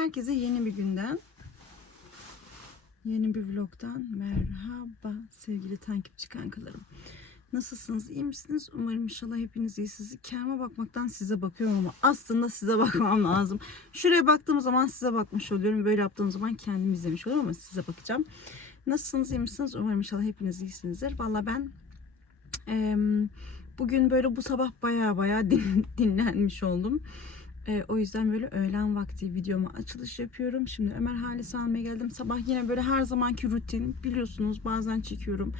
Herkese yeni bir günden, yeni bir vlogdan merhaba sevgili takipçi kankalarım. Nasılsınız? iyi misiniz? Umarım inşallah hepiniz iyisiniz. Kendime bakmaktan size bakıyorum ama aslında size bakmam lazım. Şuraya baktığım zaman size bakmış oluyorum. Böyle yaptığım zaman kendimi izlemiş oluyorum ama size bakacağım. Nasılsınız? iyi misiniz? Umarım inşallah hepiniz iyisinizdir. Valla ben em, bugün böyle bu sabah baya baya din- dinlenmiş oldum. E, o yüzden böyle öğlen vakti videoma açılış yapıyorum. Şimdi Ömer Halis almaya geldim. Sabah yine böyle her zamanki rutin biliyorsunuz bazen çekiyorum.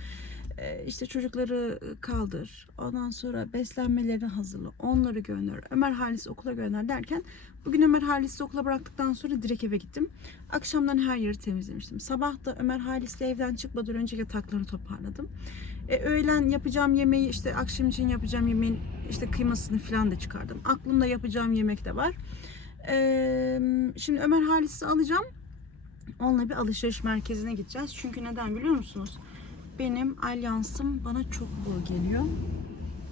E, işte çocukları kaldır. Ondan sonra beslenmelerini hazırla. Onları gönder. Ömer Halis'i okula gönder derken bugün Ömer Halis'i okula bıraktıktan sonra direkt eve gittim. Akşamdan her yeri temizlemiştim. Sabah da Ömer Halis'le evden çıkmadan önce yatakları toparladım. E, öğlen yapacağım yemeği işte akşam için yapacağım yemeğin işte kıymasını falan da çıkardım. Aklımda yapacağım yemek de var. E, şimdi Ömer Halis'i alacağım. Onunla bir alışveriş merkezine gideceğiz. Çünkü neden biliyor musunuz? Benim alyansım bana çok bol geliyor.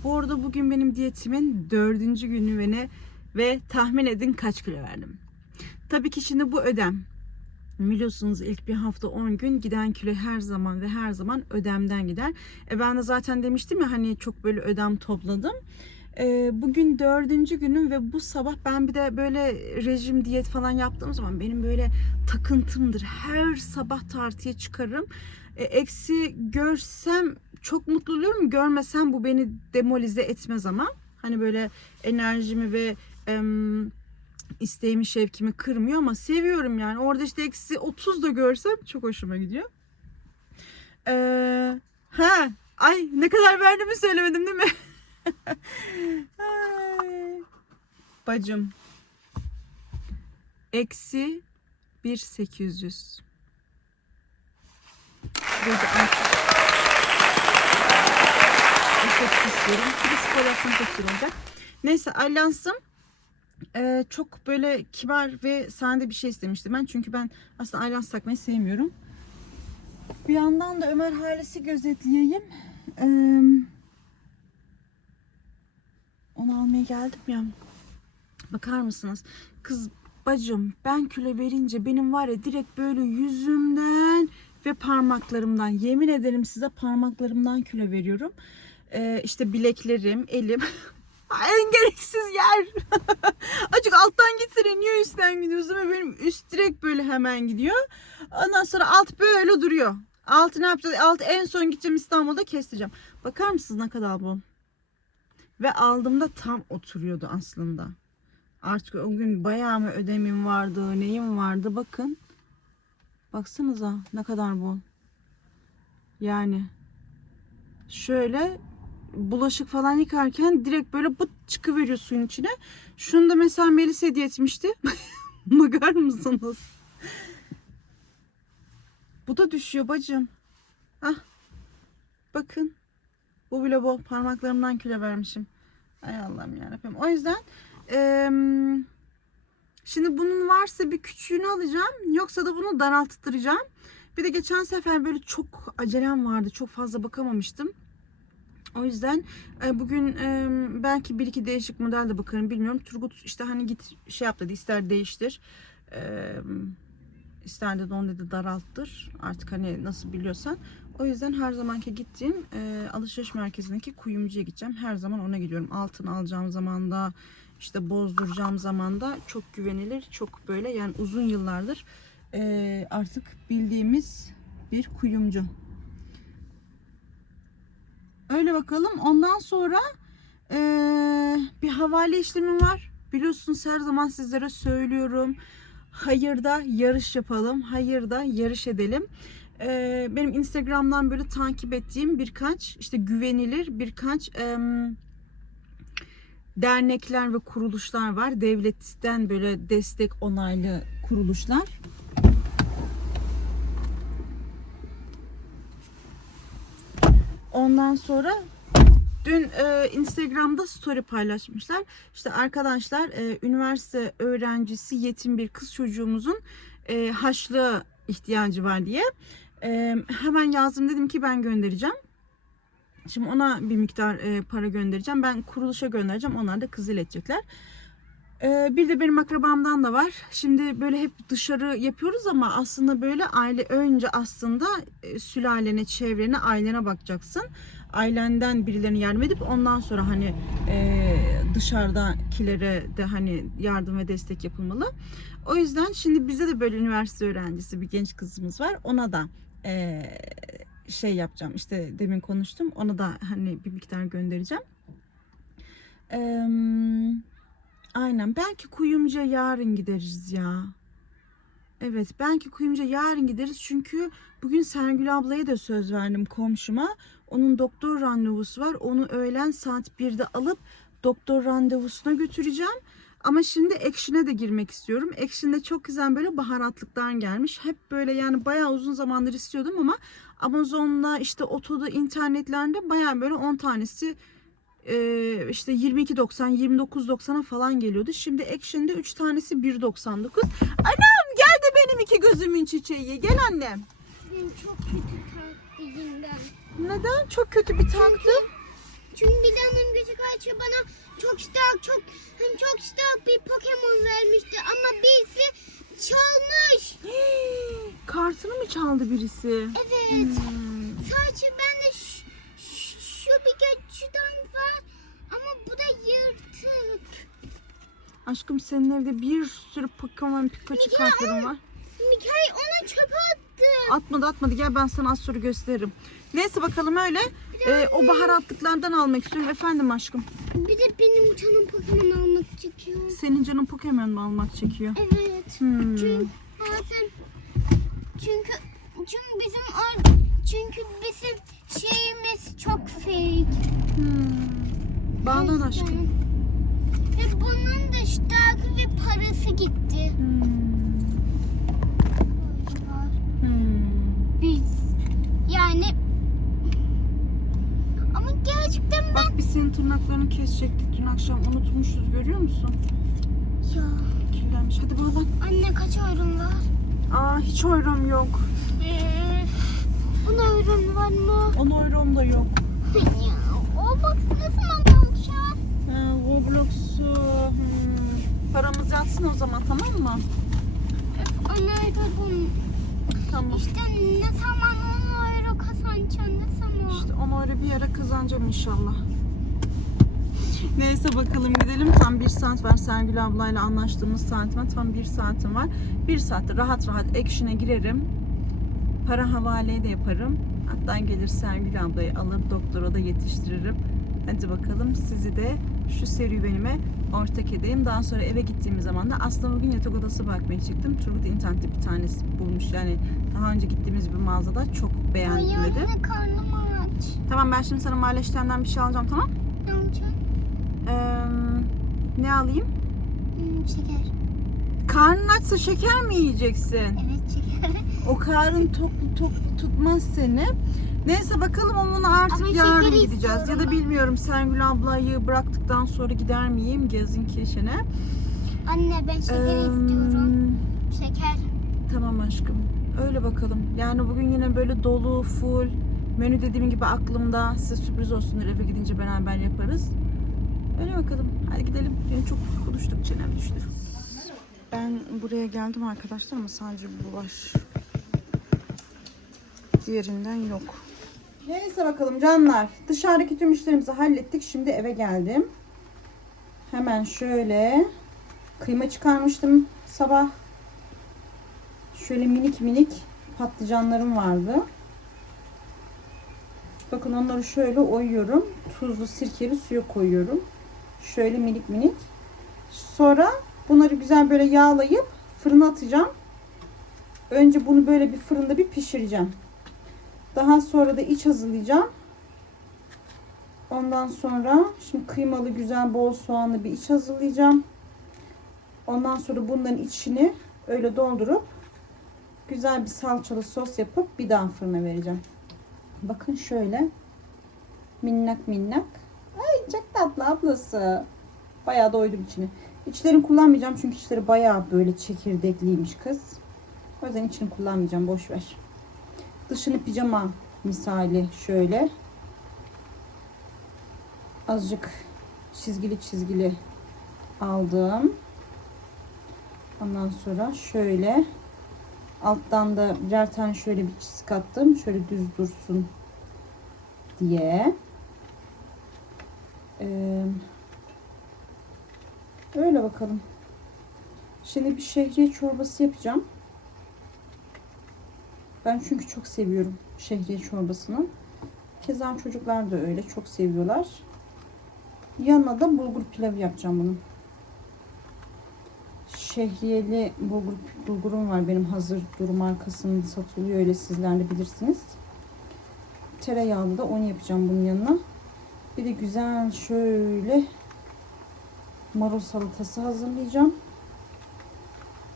Bu arada bugün benim diyetimin dördüncü günü ve ne ve tahmin edin kaç kilo verdim. Tabii ki şimdi bu ödem. Biliyorsunuz ilk bir hafta 10 gün giden kilo her zaman ve her zaman ödemden gider. E ben de zaten demiştim ya hani çok böyle ödem topladım. E, bugün dördüncü günüm ve bu sabah ben bir de böyle rejim diyet falan yaptığım zaman benim böyle takıntımdır. Her sabah tartıya çıkarım. E, eksi görsem çok mutlu oluyorum. Görmesem bu beni demolize etmez ama. Hani böyle enerjimi ve em, isteğimi, şevkimi kırmıyor ama seviyorum yani. Orada işte eksi 30 da görsem çok hoşuma gidiyor. Ee, ha, ay ne kadar verdiğimi söylemedim değil mi? Bacım. Eksi 1800. Efekt istiyorum. Çok güzel olacak. Neyse alyansım ee, çok böyle kibar ve sade bir şey istemiştim ben. Çünkü ben aslında alyans takmayı sevmiyorum. Bir yandan da Ömer Halis'i gözetleyeyim. Ee, onu almaya geldim ya. Bakar mısınız? Kız bacım ben kilo verince benim var ya direkt böyle yüzümden ve parmaklarımdan yemin ederim size parmaklarımdan kilo veriyorum. Ee, işte bileklerim, elim en gereksiz yer. Acık alttan getirin niye üstten gidiyorsun ve benim üst direkt böyle hemen gidiyor. Ondan sonra alt böyle duruyor. Altı ne yapacağız? Alt en son gideceğim İstanbul'da kestireceğim. Bakar mısınız ne kadar bu? Ve aldığımda tam oturuyordu aslında. Artık o gün bayağı mı ödemim vardı, neyim vardı bakın. Baksanıza ne kadar bol. Yani şöyle bulaşık falan yıkarken direkt böyle bıt çıkıveriyor suyun içine. Şunu da mesela Melis hediye etmişti. Bakar mısınız? Bu da düşüyor bacım. Ah. Bakın. Bu bile bol. Parmaklarımdan kilo vermişim. Ay Allah'ım yarabbim. O yüzden eee, şimdi bunun varsa bir küçüğünü alacağım. Yoksa da bunu daralttıracağım. Bir de geçen sefer böyle çok acelem vardı. Çok fazla bakamamıştım. O yüzden e, bugün e, belki bir iki değişik model de bakarım bilmiyorum. Turgut işte hani git şey yap dedi ister değiştir. E, ister de onu dedi daralttır. Artık hani nasıl biliyorsan. O yüzden her zamanki gittiğim alışveriş merkezindeki kuyumcuya gideceğim. Her zaman ona gidiyorum. Altın alacağım zamanda işte bozduracağım zamanda çok güvenilir. Çok böyle yani uzun yıllardır e, artık bildiğimiz bir kuyumcu. Öyle bakalım. Ondan sonra eee, bir havale işlemim var. Biliyorsunuz her zaman sizlere söylüyorum. Hayırda yarış yapalım. Hayırda yarış edelim. Eee, benim Instagram'dan böyle takip ettiğim birkaç işte güvenilir birkaç em, dernekler ve kuruluşlar var. Devletten böyle destek onaylı kuruluşlar. Ondan sonra dün e, Instagram'da story paylaşmışlar. İşte arkadaşlar e, üniversite öğrencisi yetim bir kız çocuğumuzun e, haçlığa ihtiyacı var diye. E, hemen yazdım dedim ki ben göndereceğim. Şimdi ona bir miktar e, para göndereceğim. Ben kuruluşa göndereceğim. Onlar da kızıl edecekler. Ee, bir de benim akrabamdan da var. Şimdi böyle hep dışarı yapıyoruz ama aslında böyle aile önce aslında e, sülalene, çevrene, ailene bakacaksın. Ailenden birilerine yardım edip ondan sonra hani e, dışarıdakilere de hani yardım ve destek yapılmalı. O yüzden şimdi bize de böyle üniversite öğrencisi bir genç kızımız var. Ona da e, şey yapacağım. İşte demin konuştum. Ona da hani bir miktar göndereceğim. Eee Aynen. Belki kuyumcuya yarın gideriz ya. Evet belki kuyumcuya yarın gideriz. Çünkü bugün Sergül ablaya da söz verdim komşuma. Onun doktor randevusu var. Onu öğlen saat 1'de alıp doktor randevusuna götüreceğim. Ama şimdi Action'e de girmek istiyorum. Action'de çok güzel böyle baharatlıklar gelmiş. Hep böyle yani bayağı uzun zamandır istiyordum ama Amazon'da işte Oto'da internetlerde bayağı böyle 10 tanesi e, işte 22.90 29.90'a falan geliyordu. Şimdi Action'da 3 tanesi 1.99. Anam gel de benim iki gözümün çiçeği. Gel annem. Ben çok kötü ben. Neden? Çok kötü bir taktı. Çünkü Bilal'ın gözü karşı bana çok sıcak, çok hem çok sıcak bir Pokemon vermişti ama birisi çalmış. Kartını mı çaldı birisi? Evet. Hmm. Sadece ben de şu, bir geçiden var ama bu da yırtık. Aşkım senin evde bir sürü Pokemon Pikachu kartların var. Mikael ona çöpe attı. Atmadı atmadı gel ben sana az sonra gösteririm. Neyse bakalım öyle. Ee, o baharatlıklardan almak istiyorum. Efendim aşkım. Bir de benim canım Pokemon almak çekiyor. Senin canın Pokemon mu almak çekiyor? Evet. Hmm. Çünkü bazen çünkü çünkü bizim çünkü bizim şeyimiz çok fake. Hmm. Bağlan aşkım. Ve bunun da ştakı ve parası gitti. Hmm. Biz yani ama gerçekten ben Bak biz senin tırnaklarını kesecektik dün akşam unutmuşuz görüyor musun? ya Kirlenmiş. Hadi bağlan. anne kaç euron var? Aa hiç oyram yok. Ee, buna euron var mı? 10 oyram da yok. ya o bak ne zaman alacağız? Ha, Roblox'u. Hmm. Paramız yatsın o zaman tamam mı? Anne dedim. Tamam. İşte ne zaman 10 euro kazanacağım ne zaman? İşte onu öyle bir yere kazanacağım inşallah. Neyse bakalım gidelim. Tam bir saat var Sergül ablayla anlaştığımız saatime. Tam bir saatim var. Bir saatte rahat rahat action'a girerim. Para havaleyi de yaparım. Hatta gelir Sergül ablayı alır doktora da yetiştiririm. Hadi bakalım sizi de şu serüvenime ortak edeyim. Daha sonra eve gittiğimiz zaman da aslında bugün yatak odası bakmaya çıktım. Turgut internette bir tanesi bulmuş. Yani daha önce gittiğimiz bir mağazada çok beğendim dedi. anne karnım aç. Tamam ben şimdi sana Mahalleşten'den bir şey alacağım tamam? Alacağım? Ee, ne alayım? Hmm, şeker. Karnın açsa şeker mi yiyeceksin? Evet şeker. O karın tok, tok tutmaz seni. Neyse bakalım onu artık Ama yarın şekeri gideceğiz. Ya istiyorum da ben. bilmiyorum Sergül ablayı bıraktıktan sonra gider miyim gezin keşine. Anne ben şeker Ee, istiyorum. Şeker. Tamam aşkım. Öyle bakalım. Yani bugün yine böyle dolu, full. Menü dediğim gibi aklımda. Size sürpriz olsun eve gidince beraber yaparız. Öyle bakalım. Hadi gidelim. Benim çok konuştuk çenem düştü. Ben buraya geldim arkadaşlar ama sadece bu var. Diğerinden yok. Neyse bakalım canlar. Dışarıdaki tüm işlerimizi hallettik. Şimdi eve geldim. Hemen şöyle kıyma çıkarmıştım sabah. Şöyle minik minik patlıcanlarım vardı. Bakın onları şöyle oyuyorum. Tuzlu sirkeli suya koyuyorum. Şöyle minik minik. Sonra bunları güzel böyle yağlayıp fırına atacağım. Önce bunu böyle bir fırında bir pişireceğim. Daha sonra da iç hazırlayacağım. Ondan sonra şimdi kıymalı güzel bol soğanlı bir iç hazırlayacağım. Ondan sonra bunların içini öyle doldurup güzel bir salçalı sos yapıp bir daha fırına vereceğim. Bakın şöyle minnak minnak. Çok tatlı ablası. Bayağı doydum içini. İçlerini kullanmayacağım çünkü içleri bayağı böyle çekirdekliymiş kız. O yüzden içini kullanmayacağım. Boş ver. Dışını pijama misali şöyle. Azıcık çizgili çizgili aldım. Ondan sonra şöyle alttan da birer tane şöyle bir çizik attım. Şöyle düz dursun diye. Ee, öyle bakalım. Şimdi bir şehriye çorbası yapacağım. Ben çünkü çok seviyorum şehriye çorbasını. Keza çocuklar da öyle çok seviyorlar. Yanına da bulgur pilavı yapacağım bunun. Şehriyeli bulgur, bulgurum var benim hazır durum arkasında satılıyor öyle sizler de bilirsiniz. Tereyağlı da onu yapacağım bunun yanına. Bir de güzel şöyle marul salatası hazırlayacağım.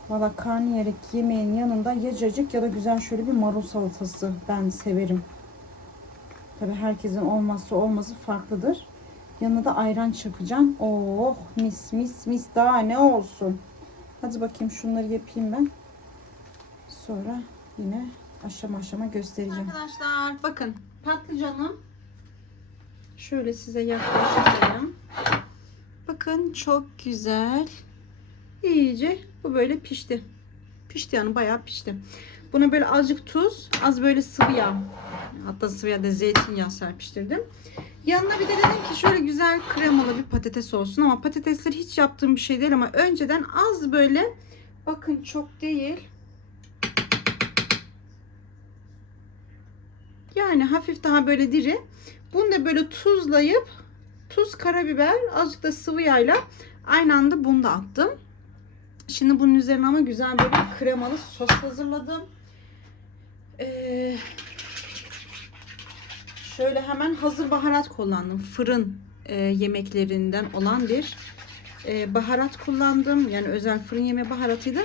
Valla karnıyarık yemeğin yanında ya cacık ya da güzel şöyle bir marul salatası ben severim. Tabi herkesin olmazsa olmazı farklıdır. Yanına da ayran çakacağım. Oh mis mis mis daha ne olsun. Hadi bakayım şunları yapayım ben. Sonra yine aşama aşama göstereceğim. Arkadaşlar bakın patlıcanım. Şöyle size yaklaştırayım. Bakın çok güzel. İyice bu böyle pişti. Pişti yani bayağı pişti. Buna böyle azıcık tuz, az böyle sıvı yağ. Hatta sıvı yağ da zeytinyağı serpiştirdim. Yanına bir de dedim ki şöyle güzel kremalı bir patates olsun ama patatesleri hiç yaptığım bir şey değil ama önceden az böyle bakın çok değil. Yani hafif daha böyle diri. Bunu da böyle tuzlayıp tuz, karabiber, azıcık da sıvı yağla aynı anda bunu da attım. Şimdi bunun üzerine ama güzel böyle kremalı sos hazırladım. Ee, şöyle hemen hazır baharat kullandım. Fırın e, yemeklerinden olan bir e, baharat kullandım. Yani özel fırın yeme baharatıydı.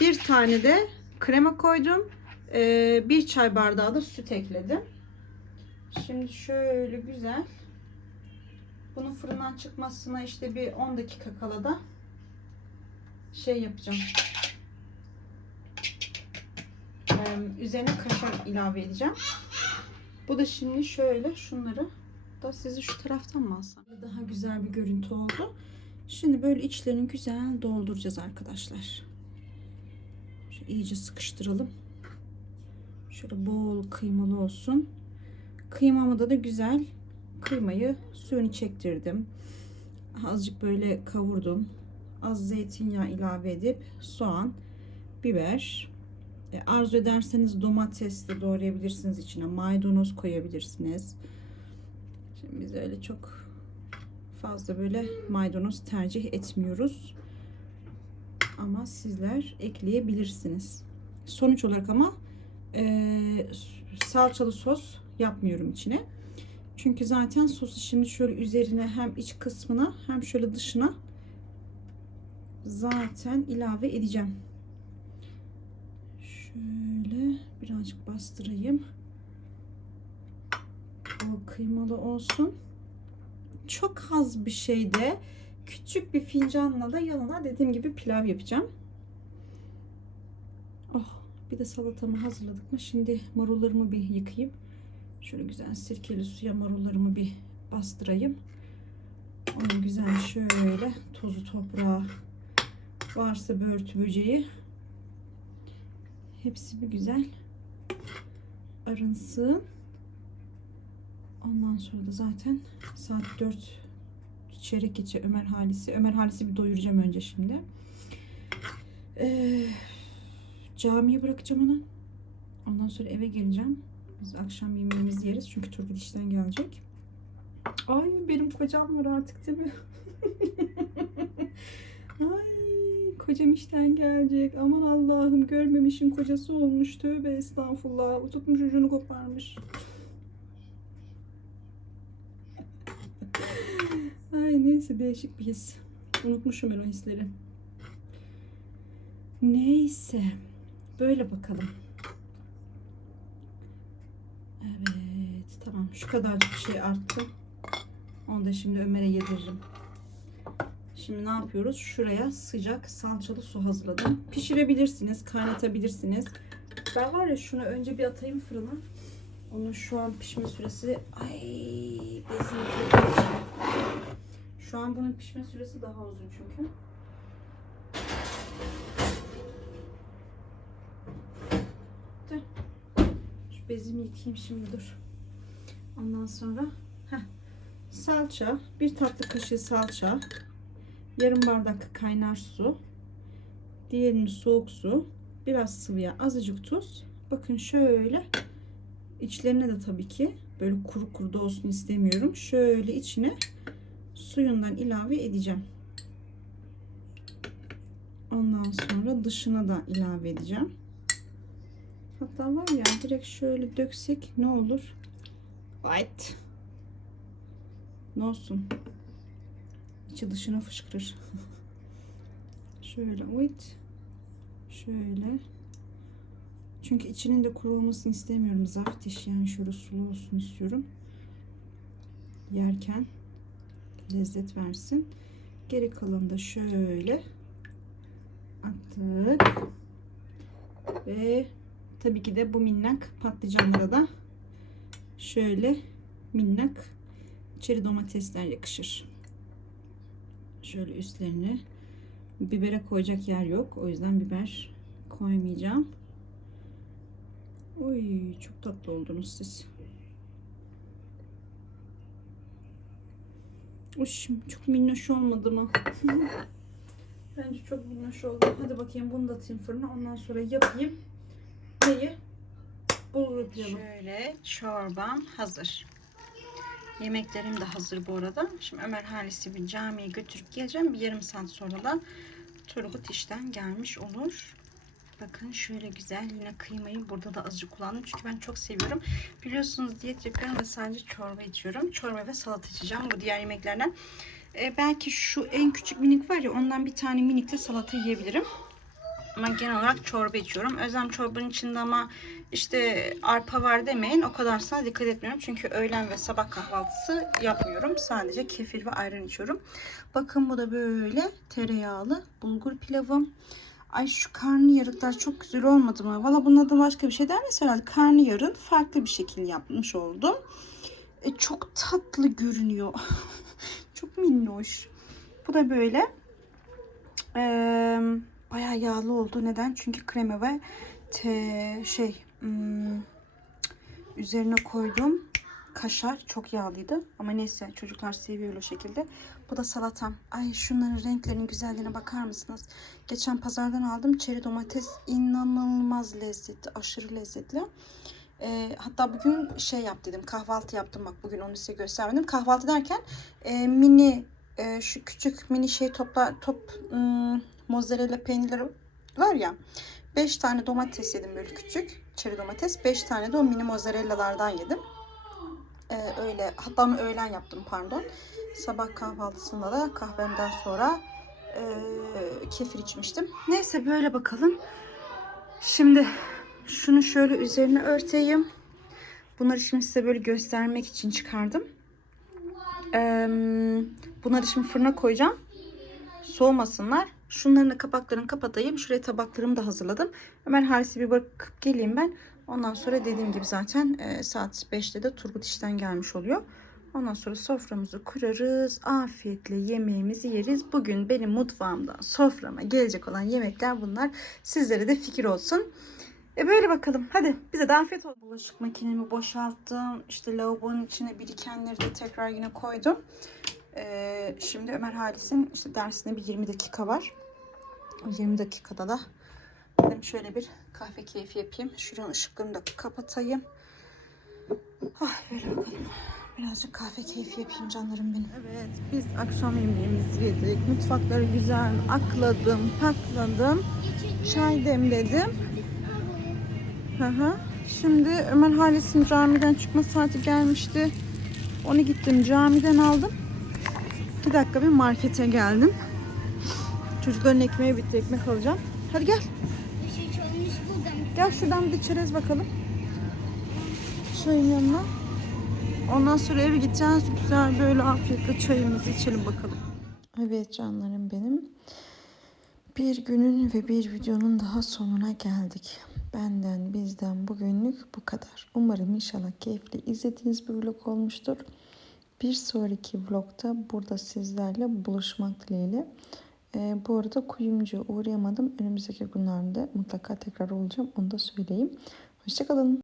Bir tane de krema koydum. E, bir çay bardağı da süt ekledim. Şimdi şöyle güzel. Bunun fırından çıkmasına işte bir 10 dakika kala da şey yapacağım. Ee, üzerine kaşar ilave edeceğim. Bu da şimdi şöyle şunları da sizi şu taraftan mı alsam? Daha güzel bir görüntü oldu. Şimdi böyle içlerini güzel dolduracağız arkadaşlar. Şöyle iyice sıkıştıralım. Şöyle bol kıymalı olsun. Kıymamı da güzel kıymayı suyunu çektirdim. Azıcık böyle kavurdum. Az zeytinyağı ilave edip soğan, biber, e, arzu ederseniz domates de doğrayabilirsiniz içine. Maydanoz koyabilirsiniz. Şimdi biz öyle çok fazla böyle maydanoz tercih etmiyoruz. Ama sizler ekleyebilirsiniz. Sonuç olarak ama e, salçalı sos yapmıyorum içine. Çünkü zaten sosu şimdi şöyle üzerine hem iç kısmına hem şöyle dışına zaten ilave edeceğim. Şöyle birazcık bastırayım. O kıymalı olsun. Çok az bir şeyde küçük bir fincanla da yanına dediğim gibi pilav yapacağım. Oh, bir de salatamı hazırladık mı? Şimdi marullarımı bir yıkayayım. Şöyle güzel sirkeli suya marullarımı bir bastırayım. Onu güzel şöyle tozu toprağı varsa börtü böceği hepsi bir güzel arınsın. Ondan sonra da zaten saat 4 çeyrek geçe Ömer Halisi. Ömer Halisi bir doyuracağım önce şimdi. Ee, camiye bırakacağım onu. Ondan sonra eve geleceğim. Biz akşam yemeğimizi yeriz çünkü Turgut işten gelecek. Ay benim kocam var artık değil mi? Ay kocam işten gelecek. Aman Allah'ım görmemişim kocası olmuş. Tövbe estağfurullah. Tutmuş ucunu koparmış. Ay neyse değişik bir his. Unutmuşum ben o hisleri. Neyse. Böyle bakalım. Evet tamam şu kadarcık bir şey arttı. Onu da şimdi Ömer'e yediririm. Şimdi ne yapıyoruz? Şuraya sıcak salçalı su hazırladım. Pişirebilirsiniz, kaynatabilirsiniz. Ben var ya şunu önce bir atayım fırına. Onun şu an pişme süresi ay bezim Şu an bunun pişme süresi daha uzun çünkü. Bezimi yıkayayım şimdi dur. Ondan sonra heh, salça, bir tatlı kaşığı salça, yarım bardak kaynar su, diğerini soğuk su, biraz sıvı yağ, azıcık tuz. Bakın şöyle içlerine de tabii ki böyle kuru kuru da olsun istemiyorum. Şöyle içine suyundan ilave edeceğim. Ondan sonra dışına da ilave edeceğim. Hatta var ya direkt şöyle döksek ne olur? White. Ne olsun? İçi dışına fışkırır. şöyle white. Şöyle. Çünkü içinin de kuru olmasını istemiyorum. Zaftiş yani şöyle sulu olsun istiyorum. Yerken lezzet versin. Geri kalanı da şöyle attık. Ve tabii ki de bu minnak patlıcanlara da şöyle minnak çeri domatesler yakışır. Şöyle üstlerine bibere koyacak yer yok. O yüzden biber koymayacağım. Oy çok tatlı oldunuz siz. Uş, çok minnoş olmadı mı? Bence çok minnoş oldu. Hadi bakayım bunu da atayım fırına. Ondan sonra yapayım. Neyi? Bulgur pilavı. Şöyle çorbam hazır. Yemeklerim de hazır bu arada. Şimdi Ömer Halis'i bir camiye götürüp geleceğim. Bir yarım saat sonra da Turgut işten gelmiş olur. Bakın şöyle güzel yine kıymayı burada da azıcık kullandım. Çünkü ben çok seviyorum. Biliyorsunuz diyet yapıyorum ve sadece çorba içiyorum. Çorba ve salata içeceğim bu diğer yemeklerden. Ee, belki şu en küçük minik var ya ondan bir tane minikle salata yiyebilirim. Ama genel olarak çorba içiyorum. Özlem çorbanın içinde ama işte arpa var demeyin. O kadarsına dikkat etmiyorum. Çünkü öğlen ve sabah kahvaltısı yapmıyorum. Sadece kefir ve ayran içiyorum. Bakın bu da böyle tereyağlı bulgur pilavım. Ay şu karnıyarıklar çok güzel olmadı mı? Valla bunun adı başka bir şey der mesela karnıyarın farklı bir şekil yapmış oldum. E, çok tatlı görünüyor. çok minnoş. Bu da böyle. Ee, bayağı yağlı oldu. Neden? Çünkü krema ve te, şey hmm, üzerine koydum. Kaşar çok yağlıydı. Ama neyse çocuklar seviyor o şekilde. Bu da salatam. Ay şunların renklerinin güzelliğine bakar mısınız? Geçen pazardan aldım. Çeri domates inanılmaz lezzetli. Aşırı lezzetli. Ee, hatta bugün şey yap dedim. Kahvaltı yaptım. Bak bugün onu size göstermedim. Kahvaltı derken e, mini e, şu küçük mini şey toplar top ım, mozzarella peynirleri var ya. 5 tane domates yedim böyle küçük. Çeri domates. 5 tane de o mini mozzarellalardan yedim. Ee, öyle hatta onu öğlen yaptım pardon. Sabah kahvaltısında da kahvemden sonra e, kefir içmiştim. Neyse böyle bakalım. Şimdi şunu şöyle üzerine örteyim. Bunları şimdi size böyle göstermek için çıkardım. Ee, bunları şimdi fırına koyacağım. Soğumasınlar. Şunların da kapaklarını kapatayım. Şuraya tabaklarımı da hazırladım. Hemen Halis'e bir bakıp geleyim ben. Ondan sonra dediğim gibi zaten e, saat 5'te de Turgut işten gelmiş oluyor. Ondan sonra soframızı kurarız. Afiyetle yemeğimizi yeriz. Bugün benim mutfağımdan soframa gelecek olan yemekler bunlar. Sizlere de fikir olsun. E böyle bakalım. Hadi bize de afiyet olsun. Bulaşık makinemi boşalttım. İşte lavabonun içine birikenleri de tekrar yine koydum. Ee, şimdi Ömer Halis'in işte dersine bir 20 dakika var. O 20 dakikada da dedim şöyle bir kahve keyfi yapayım. Şuranın ışıklarını da kapatayım. Ah böyle bakalım. Birazcık kahve keyfi yapayım canlarım benim. Evet biz akşam yemeğimizi yedik. Mutfakları güzel akladım, pakladım. Çay demledim. Hı hı. Şimdi Ömer Halis'in camiden çıkma saati gelmişti. Onu gittim camiden aldım. İki dakika bir markete geldim. Çocukların ekmeği bitti. Ekmek alacağım. Hadi gel. Gel şuradan bir de çerez bakalım. Çayın yanına. Ondan sonra eve gideceğiz. Güzel böyle afiyetle çayımızı içelim bakalım. Evet canlarım benim. Bir günün ve bir videonun daha sonuna geldik. Benden bizden bugünlük bu kadar. Umarım inşallah keyifli izlediğiniz bir vlog olmuştur. Bir sonraki vlogda burada sizlerle buluşmak dileğiyle. Ee, bu arada kuyumcuya uğrayamadım. Önümüzdeki günlerde mutlaka tekrar olacağım. Onu da söyleyeyim. Hoşçakalın.